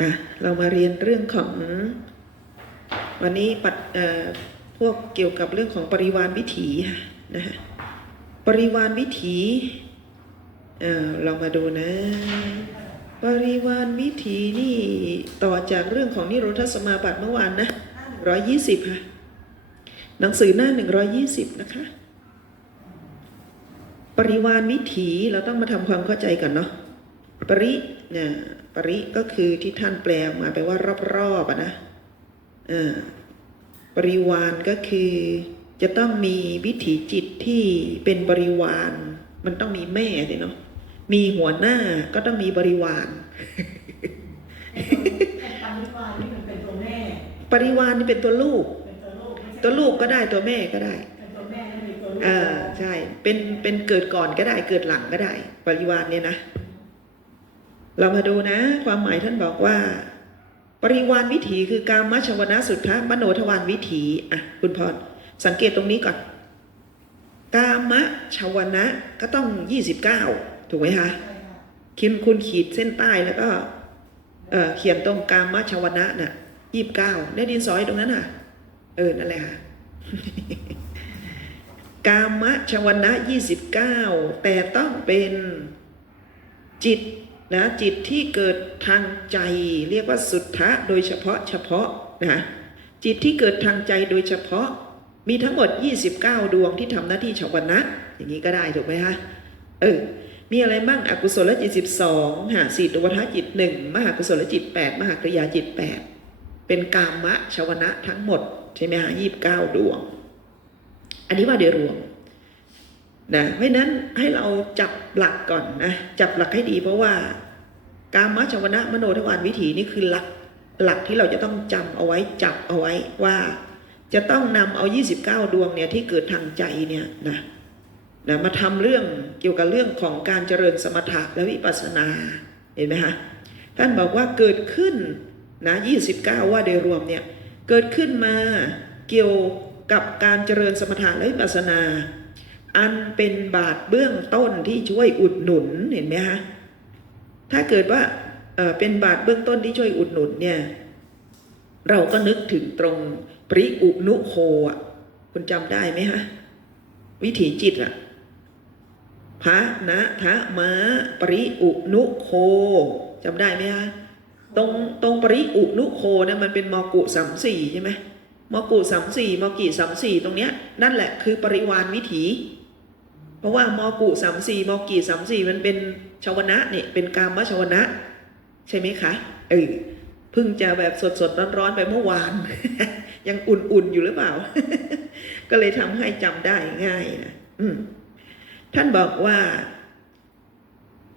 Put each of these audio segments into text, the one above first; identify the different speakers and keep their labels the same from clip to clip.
Speaker 1: อะเรามาเรียนเรื่องของ วันนี้ปัดเอ่อพวกเกี่ยวกับเรื่องของปริวานวิถีนะฮะปริวานวิถีเอ่อเรามาดูนะ ปริวานวิถีนี่ต่อจากเรื่องของนิโรธสมาบัติเมื่อวานนะร้อยยี่สิบค่ะ หนังสือหน้าหนึ่งร้อยี่สิบนะคะ ปริวานวิถีเราต้องมาทำความเข้าใจก่อนเนาะ ปริ เนี่ยปริก็คือที่ท่านแปลออกมาแปลว่ารอบๆอะนะอ่าปริวานก็คือจะต้องมีวิถีจิตที่เป็นบริวาร มันต้องมีแม่สิเนาะมีหัวหน้าก็ต้องมีบริวาร
Speaker 2: ไอ้ปณิวานนี่มันเป็นตัวแม่
Speaker 1: ปริวารนี่เป็นตัวลูก
Speaker 2: เป็นตัวลูกไม่ใช่
Speaker 1: ตัวลูกก็ได้ตัวแม่ก็ได้
Speaker 2: เป็นตัวแม่แล้วมีตัวลูก
Speaker 1: อ่าใช่เป็นเป็นเกิดก่อนก็ได้เกิดหลังก็ได้ ปริวารเนี่ยนะ เรามาดูนะ ความหมายท่านบอกว่า ปริวารวิถีคือการมชวนะสุทธะมโนทวารวิถีอะคุณพรสังเกตตรงนี้ก่อนกามชวนะก็ต้องยี่สิบเก้าถูกไหมคะ
Speaker 2: คิ
Speaker 1: มคุณขีดเส้นใต้แล้วก็เเขียนตรงกามชวนะน่ะยี่สิบเก้าได้ดินสอยตรงนั้นน่ะ เออนั่นแหละค่ะกามชวนะยี่สิบเก้าแต่ต้องเป็นจิต นะจิตที่เกิดทางใจเรียกว่าสุทธะโดยเฉพาะเฉพาะนะจิตที่เกิดทางใจโดยเฉพาะมีทั้งหมด 29 ดวงที่ทำหน้าที่ชาวนะอย่างนี้ก็ได้ถูกไหมคะเออมีอะไรบ้างอกุศลจิต 12หาสีตุวทจิตหนึ่งมหากุศลจิต 8 มหากริยาจิต 8 เป็นกามะชาวนะทั้งหมด ใช่ไหมฮะยี่บเก้าดวง อันนี้ว่าโดยรวม นะเพราะนั้นให้เราจับหลักก่อนนะจับหลักให้ดีเพราะว่า การมะชวนะมโนทวารวิถีนี่คือหลักหลักที่เราจะต้องจำเอาไว้จับเอาไว้ว่า จะต้องนำเอา 29 ดวงเนี่ยที่เกิดทางใจเนี่ยนะนะมาทำเรื่องเกี่ยวกับเรื่องของการเจริญสมถะและวิปัสสนาเห็นไหมคะท่านบอกว่าเกิดขึ้นนะ29 ว่าโดยรวมเนี่ยเกิดขึ้นมาเกี่ยวกับการเจริญสมถะและวิปัสสนา อันเป็นบาทเบื้องต้นที่ช่วยอุดหนุนเห็นไหมคะถ้าเกิดว่าเป็นบาทเบื้องต้นที่ช่วยอุดหนุนเนี่ยเราก็นึกถึงตรงปริอุนุโคอะคุณจำได้ไหมฮะวิถีจิตอะพระนะทะมะปริอุนุโคจำได้ไหมฮะตรงตรงปริอุนุโคเนี่ยมันเป็นมอกุสามสี่ใช่ไหมมอกุสามสี่มอกิสามสี่ตรงเนี้ยนั่นแหละคือปริวานวิถี ราะว่ามอกุสามสี่มอกิสามสี่มันเป็นชาวนะเนี่ยเป็นกามชาวนะ ใช่ไหมคะเออเพิ่งจะแบบสดสดร้อนร้อนไปเมื่อวาน ยังอุ่นๆอยู่หรือเปล่า ก็เลยทำให้จำได้ง่ายนะอืท่านบอกว่า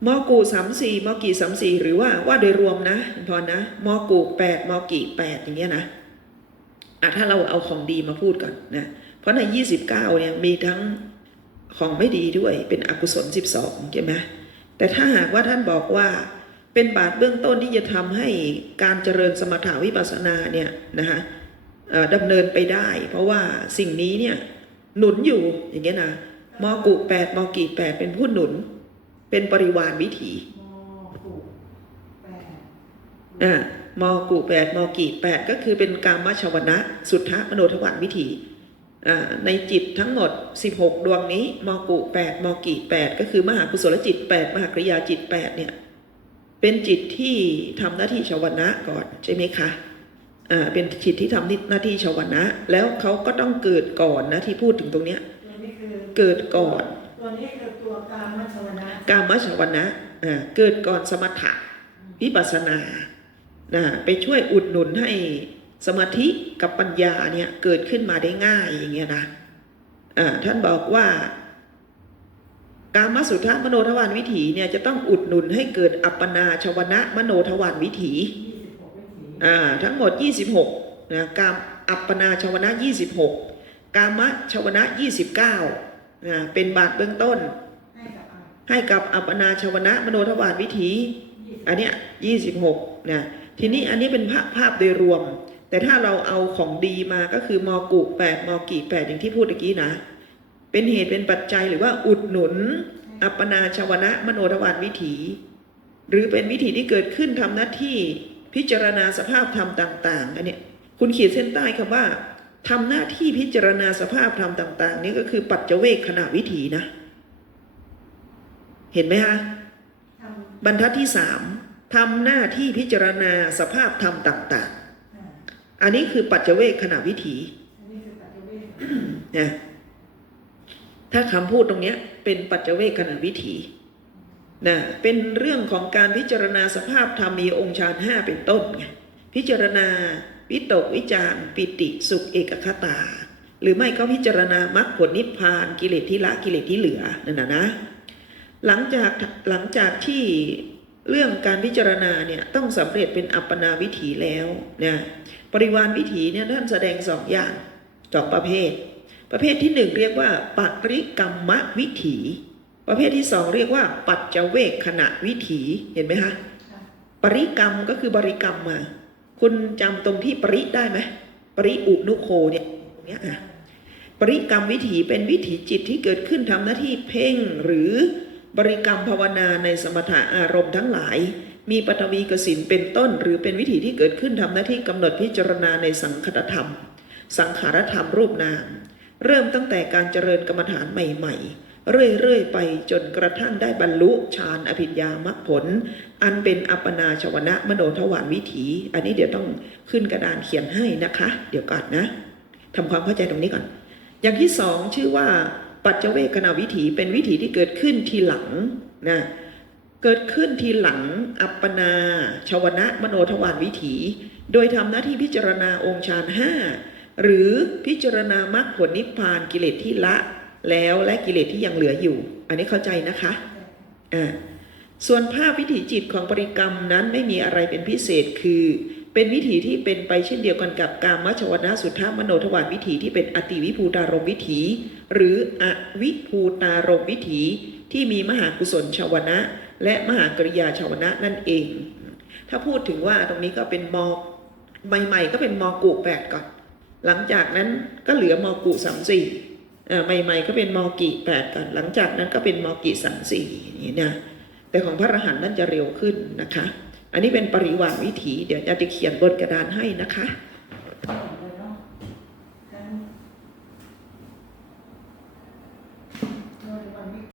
Speaker 1: มอกูสามสี่มอกี่สามสี่หรือว่าว่าโดยรวมนะพรนะมอกูแปดมอกี่แปดอย่างเงี้ยนะอะถ้าเราเอาของดีมาพูดก่อนนะเพราะในยี่สิบเก้าเนี่ยมีทั้ง ของไม่ดีด้วยเป็นอกุศลสิบสองใช่ไหมแต่ถ้าหากว่าท่านบอกว่าเป็นบาทเบื้องต้นที่จะทำให้การเจริญสมถาวิปัสสนาเนี่ยนะคะเอ่อดำเนินไปได้ เพราะว่าสิ่งนี้เนี่ยหนุนอยู่อย่างเงี้ยนะมอกุแปดมอกีแปดเป็นผู้หนุน เป็นปริวารวิถี
Speaker 2: มอผูกแปด
Speaker 1: อ่ามอกุแปดมอกีแปดก็คือเป็นกามชวนะ สุทธะมโนทวารวิถีอ่า ในจิตทั้งหมด 16 ดวงนี้มอกุแปดมอกีแปดก็คือมหากุศลจิต 8 มหากริยาจิต 8 เนี่ย เป็นจิตที่ทำหน้าที่ชาวนะก่อนใช่ไหมคะอ่าเป็นจิตที่ทำหน้าที่ชาวนะ แล้วเขาก็ต้องเกิดก่อนนะที่พูดถึงตรงเนี้ย
Speaker 2: ตัวนี้คือ
Speaker 1: เกิดก่อน
Speaker 2: ตัวนี้คือตัวกามมัชวนะ
Speaker 1: กามชาวนะอ่าเกิดก่อนสมถะวิปัสสนานะไปช่วยอุดหนุนให้ สมาธิกับปัญญาเนี่ยเกิดขึ้นมาได้ง่ายอย่างเงี้ยนะท่านบอกว่า การมสุทธามโนทวารวิถีเนี่ยจะต้องอุดหนุนให้เกิดอัปปนาชวนะมโนทวารวิถี
Speaker 2: ยี่สิบหกวิถี
Speaker 1: อ่าทั้งหมด 26นะกามอัปปนาชวนะ 26 กามะชวนะ 29นะเป็นบาทเบื้องต้น
Speaker 2: ให้กับอั
Speaker 1: ปปนาชวนะมโนทวารวิถี
Speaker 2: ยี่สิบ
Speaker 1: อันเนี้ย26นะทีนี้อันนี้เป็นภาพภาพโดยรวม แต่ถ้าเราเอาของดีมาก็คือมอกุ8มอกี8อย่างที่พูดเมื่อกี้นะ เป็นเหตุเป็นปัจจัยหรือว่าอุดหนุน อัปปนาชวนะมโนทวารวิถี หรือเป็นวิถีที่เกิดขึ้นทำหน้าที่พิจารณาสภาพธรรมต่าง ๆ อันเนี้ยคุณขีดเส้นใต้คำว่าทำหน้าที่พิจารณาสภาพธรรมต่าง ๆ นี่ก็คือปัจเจเวกขณะวิถีนะ เห็นไหมคะ
Speaker 2: ทำ
Speaker 1: บรรทัดที่สามทำหน้าที่พิจารณาสภาพธรรมต่าง
Speaker 2: อั
Speaker 1: นนี้คือปัจเจเวกขณะวิถี
Speaker 2: นนี้คือปัจจุบัน
Speaker 1: นะถ้าคำพูดตรงเนี้ยเป็นปัจเจเวกขณะวิถีนะเป็นเรื่องของการพิจารณาสภาพธรรมมีองค์ฌานห้าเป็นต้นไงพิจารณาวิตกวิจารปิติสุขเอกคตา หรือไม่ก็พิจารณามรรคผลนิพพานกิเลสที่ละกิเลสที่เหลือนั่นนะนะหลังจากหลังจากที่ เรื่องการพิจารณาเนี่ยต้องสำเร็จเป็นอัปปนาวิถีแล้วนะปริวานวิถีเนี่ยท่านแสดงสองอย่างสองประเภท ประเภทที่หนึ่งเรียกว่าปัริกรรมวิถี ประเภทที่สองเรียกว่า ปัจเจเวกขณะวิถีเห็นไหมคะปริกรรมก็คือบริกรรมมา คุณจำตรงที่ปริได้ไหมปริอุนุโคเนี่ยตรงเนี้ยอะปริกรรมวิถีเป็นวิถีจิตที่เกิดขึ้นทำหน้าที่เพ่งหรือ บริกรรมภาวนาในสมถะอารมณ์ทั้งหลาย มีปฐวีกสินเป็นต้น หรือเป็นวิถีที่เกิดขึ้นทำหน้าที่กำหนดพิจารณาในสังคตธรรม สังขารธรรมรูปนามเริ่มตั้งแต่การเจริญกรรมฐานใหม่ๆ เรื่อยๆ ไปจนกระทั่งได้บรรลุฌานอภิญญามรรคผล อันเป็นอัปปนาชวนะมโนทวารวิถี อันนี้เดี๋ยวต้องขึ้นกระดานเขียนให้นะคะ เดี๋ยวก่อนนะทำความเข้าใจตรงนี้ก่อน อย่างที่สองชื่อว่า ปัจเจเวกขณะวิถีเป็นวิถีที่เกิดขึ้นทีหลังนะเกิดขึ้นทีหลังอัปปนาชวนะมโนทวารวิถี โดยทำหน้าที่พิจารณาองค์ฌานห้าหรือพิจารณามรรคผลนิพพานกิเลสที่ละแล้วและกิเลสที่ยังเหลืออยู่ อันนี้เข้าใจนะคะอ่าส่วนภาพวิถีจิตของบริกรรมนั้นไม่มีอะไรเป็นพิเศษคือ เป็นวิถีที่เป็นไปเช่นเดียวกันกับกามชวนะสุทธามโนทวารวิถีที่เป็นอติวิภูตารมวิถี หรืออวิภูตารมวิถีที่มีมหากุศลชาวนะ และมหากริยาชาวนะนั่นเอง ถ้าพูดถึงว่าตรงนี้ก็เป็นมอใหม่ๆ ก็เป็นมอกุแปดก่อน หลังจากนั้นก็เหลือมอกุสามสี่ใหม่ๆ ก็เป็นมอกิแปดก่อน หลังจากนั้นก็เป็นมอกิสามสี่นี่นะแต่ของพระอรหันต์นั่นจะเร็วขึ้นนะคะ อันนี้เป็นปริวานวิถี เดี๋ยวจะเขียนบนกระดานให้นะคะ